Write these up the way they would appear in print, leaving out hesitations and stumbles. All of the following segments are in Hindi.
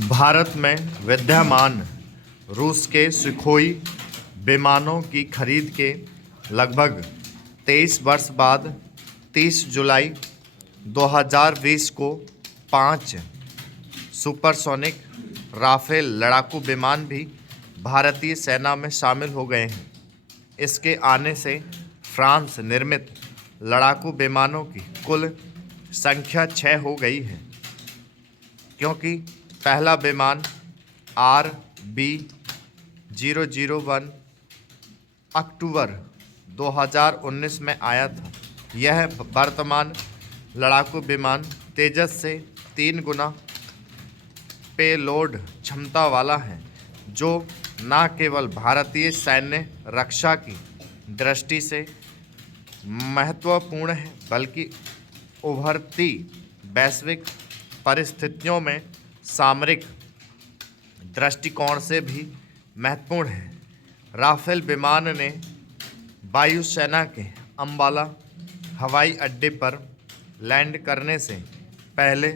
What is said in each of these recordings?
भारत में विद्यमान रूस के सुखोई विमानों की खरीद के लगभग 23 वर्ष बाद 30 जुलाई 2020 को 5 सुपरसोनिक राफेल लड़ाकू विमान भी भारतीय सेना में शामिल हो गए हैं। इसके आने से फ्रांस निर्मित लड़ाकू विमानों की कुल संख्या 6 हो गई है, क्योंकि पहला विमान RB001 अक्टूबर 2019 में आया था। यह वर्तमान लड़ाकू विमान तेजस से 3 गुना पेलोड क्षमता वाला है, जो न केवल भारतीय सैन्य रक्षा की दृष्टि से महत्वपूर्ण है, बल्कि उभरती वैश्विक परिस्थितियों में सामरिक दृष्टिकोण से भी महत्वपूर्ण है। राफेल विमान ने वायुसेना के अंबाला हवाई अड्डे पर लैंड करने से पहले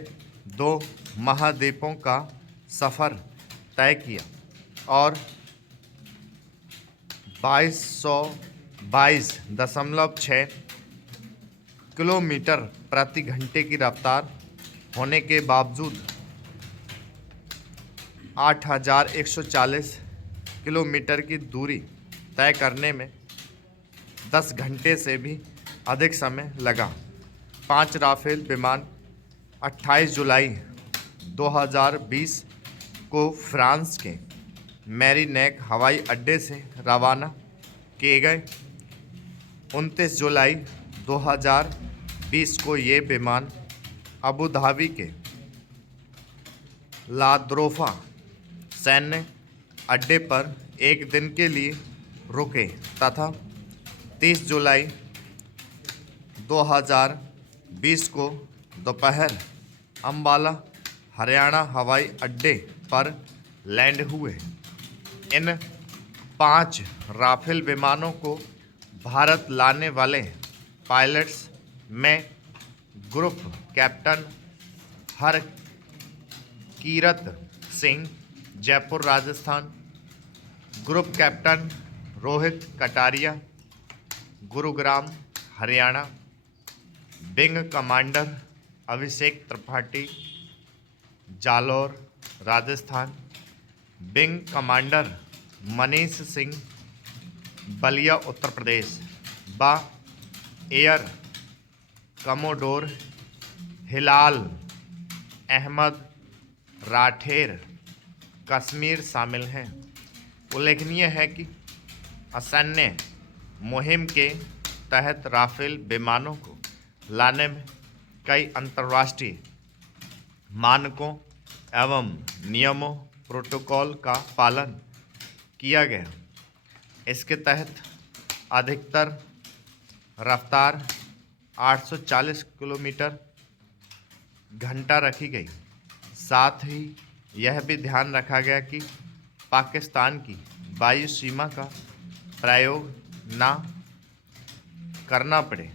2 महाद्वीपों का सफ़र तय किया और 2222.6 किलोमीटर प्रति घंटे की रफ्तार होने के बावजूद 8140 किलोमीटर की दूरी तय करने में 10 घंटे से भी अधिक समय लगा। 5 राफेल विमान 28 जुलाई 2020 को फ्रांस के मेरीनेक हवाई अड्डे से रवाना किए गए। 29 जुलाई 2020 को ये विमान अबू धाबी के लाद्रोफा सैन्य अड्डे पर एक दिन के लिए रुके तथा 30 जुलाई 2020 को दोपहर अंबाला हरियाणा हवाई अड्डे पर लैंड हुए। इन 5 राफेल विमानों को भारत लाने वाले पायलट्स में group captain Harkirat Singh, Jaipur Rajasthan; group captain Rohit Kataria, Gurugram Haryana; wing commander Abhishek Tripathi, Jalore Rajasthan; wing commander Manish Singh, Ballia Uttar Pradesh; air commodore Hilal Ahmad Rather, Kashmir शामिल हैं। उल्लेखनीय है कि असैन्य मुहिम के तहत राफेल विमानों को लाने में कई अंतर्राष्ट्रीय मानकों एवं नियमों प्रोटोकॉल का पालन किया गया। इसके तहत अधिकतर रफ्तार 840 किलोमीटर घंटा रखी गई। साथ ही यह भी ध्यान रखा गया कि पाकिस्तान की वायु सीमा का प्रयोग न करना पड़े।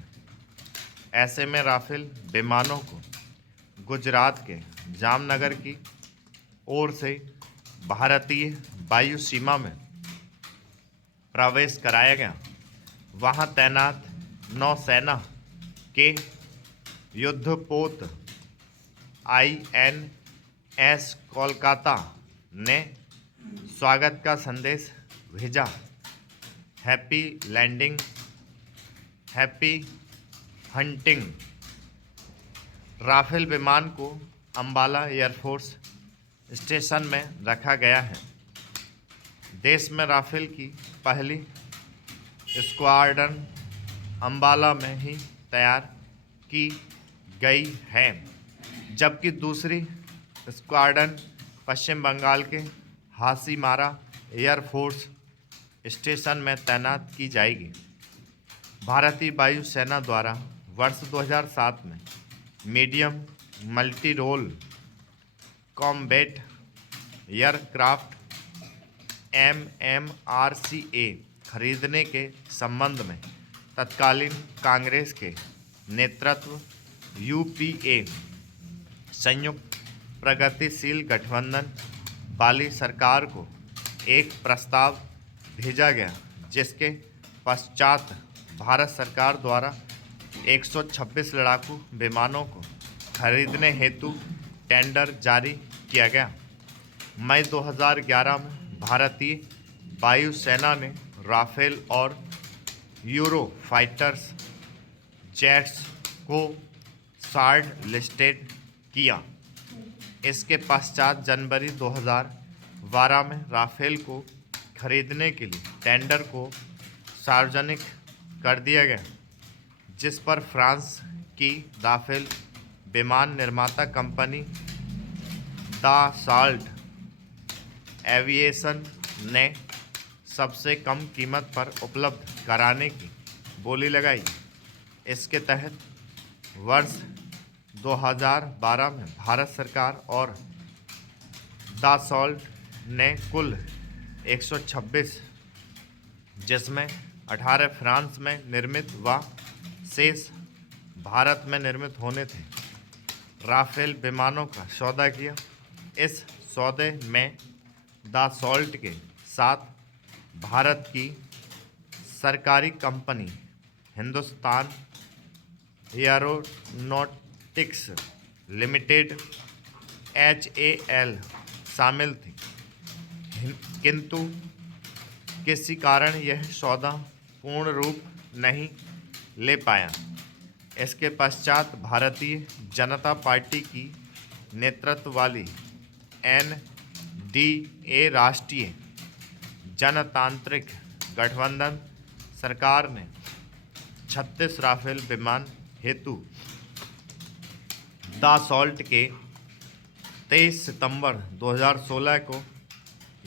ऐसे में राफेल विमानों को गुजरात के जामनगर की ओर से भारतीय वायु सीमा में प्रवेश कराया गया। वहां तैनात नौसेना के युद्धपोत INS कोलकाता ने स्वागत का संदेश भेजा। Happy landing, happy hunting. Rafale विमान को अंबाला एयरफोर्स स्टेशन में रखा गया है। देश में राफेल की पहली स्क्वाड्रन अंबाला में ही तैयार की गई है, जबकि दूसरी स्क्वाड्रन पश्चिम बंगाल के हासीमारा एयरफोर्स स्टेशन में तैनात की जाएगी। भारतीय वायु सेना द्वारा वर्ष 2007 में medium multi role combat aircraft MMRCA खरीदने के संबंध में तत्कालीन कांग्रेस के नेतृत्व UPA संयुक्त प्रगतिशील गठबंधन वाली सरकार को एक प्रस्ताव भेजा गया, जिसके पश्चात भारत सरकार द्वारा 126 लड़ाकू विमानों को खरीदने हेतु टेंडर जारी किया गया। मई 2011 में भारतीय वायुसेना ने राफेल और यूरो फाइटर्स जेट्स को शार्ट लिस्टेड किया। इसके पश्चात जनवरी 2012 में राफेल को खरीदने के लिए टेंडर को सार्वजनिक कर दिया गया, जिस पर फ्रांस की राफेल विमान निर्माता कंपनी दासॉल्ट एविएशन ने सबसे कम कीमत पर उपलब्ध कराने की बोली लगाई। इसके तहत वर्ष 2012 में भारत सरकार और दासॉल्ट ने कुल 126, जिसमें 18 फ्रांस में निर्मित व शेष भारत में निर्मित होने थे, राफेल विमानों का सौदा किया। इस सौदे में दासॉल्ट के साथ भारत की सरकारी company Hindustan aeronautics limited HAL शामिल थी, किंतु किसी कारण यह सौदा पूर्ण रूप नहीं ले पाया। इसके पश्चात भारतीय जनता पार्टी की नेतृत्व वाली NDA राष्ट्रीय जनतांत्रिक गठबंधन सरकार ने 36 राफेल विमान हेतु दासॉल्ट के 23 सितंबर 2016 को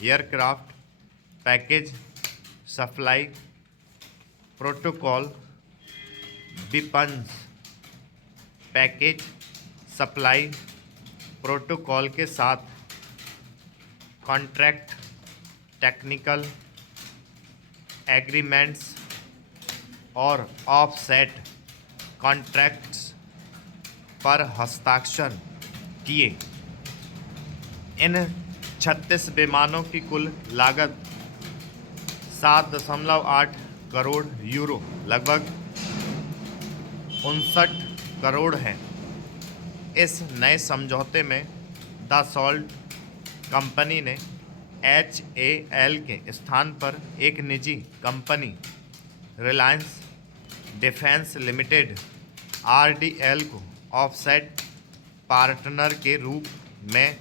aircraft package supply protocol weapons package supply protocol के साथ कॉन्ट्रैक्ट टेक्निकल एग्रीमेंट्स और ऑफसेट कॉन्ट्रैक्ट्स पर हस्ताक्षर किए। इन 36 विमानों की कुल लागत 7.8 करोड़ यूरो लगभग 59 करोड़ है। इस नए समझौते में दासॉल्ट कंपनी ने HAL के स्थान पर एक निजी company Reliance defence limited RDL को ऑफसेट पार्टनर के रूप में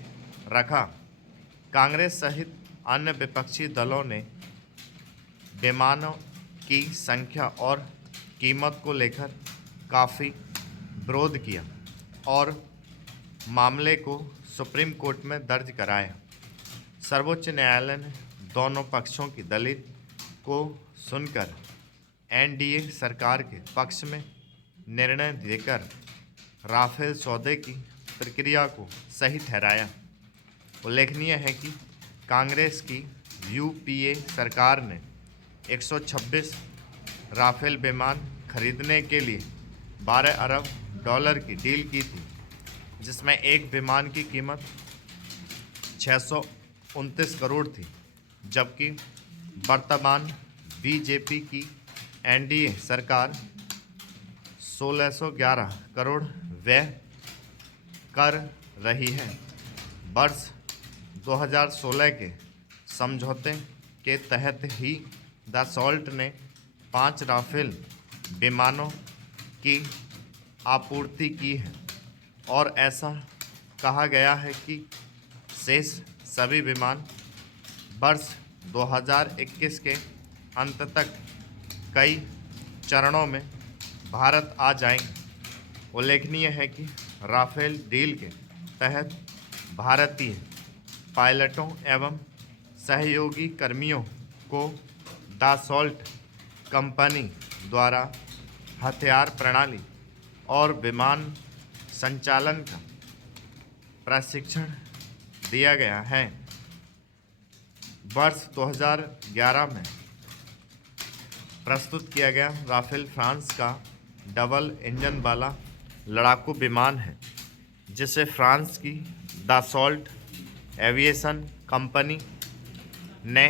रखा। कांग्रेस सहित अन्य विपक्षी दलों ने विमानों की संख्या और कीमत को लेकर काफ़ी विरोध किया और मामले को सुप्रीम कोर्ट में दर्ज कराया। सर्वोच्च न्यायालय ने दोनों पक्षों की दलील को सुनकर NDA सरकार के पक्ष में निर्णय देकर राफेल सौदे की प्रक्रिया को सही ठहराया। उल्लेखनीय है कि कांग्रेस की UPA सरकार ने 126 राफेल विमान खरीदने के लिए 12 अरब डॉलर की डील की थी, जिसमें एक विमान की कीमत 629 करोड़ थी, जबकि वर्तमान BJP की NDA सरकार 1611 करोड़ व्यय कर रही है। वर्ष 2016 के समझौते के तहत ही दासॉल्ट ने 5 राफेल विमानों की आपूर्ति की है और ऐसा कहा गया है कि शेष सभी विमान वर्ष 2021 के अंत तक कई चरणों में भारत आ जाएंगे। उल्लेखनीय है कि राफेल डील के तहत भारतीय पायलटों एवं सहयोगी कर्मियों को दासॉल्ट कंपनी द्वारा हथियार प्रणाली और विमान संचालन का प्रशिक्षण दिया गया है। वर्ष 2011 में प्रस्तुत किया गया राफेल फ्रांस का डबल इंजन वाला लड़ाकू विमान है, जिसे फ्रांस की दासॉल्ट एविएशन कंपनी ने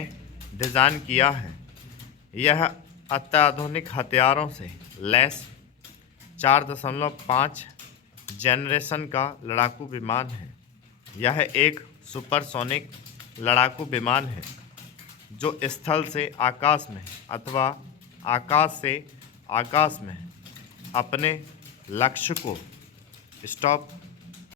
डिज़ाइन किया है। यह अत्याधुनिक हथियारों से लैस 4.5 जनरेशन का लड़ाकू विमान है। यह एक सुपरसोनिक लड़ाकू विमान है जो स्थल से आकाश में अथवा आकाश से आकाश में अपने लक्ष्य को स्टॉप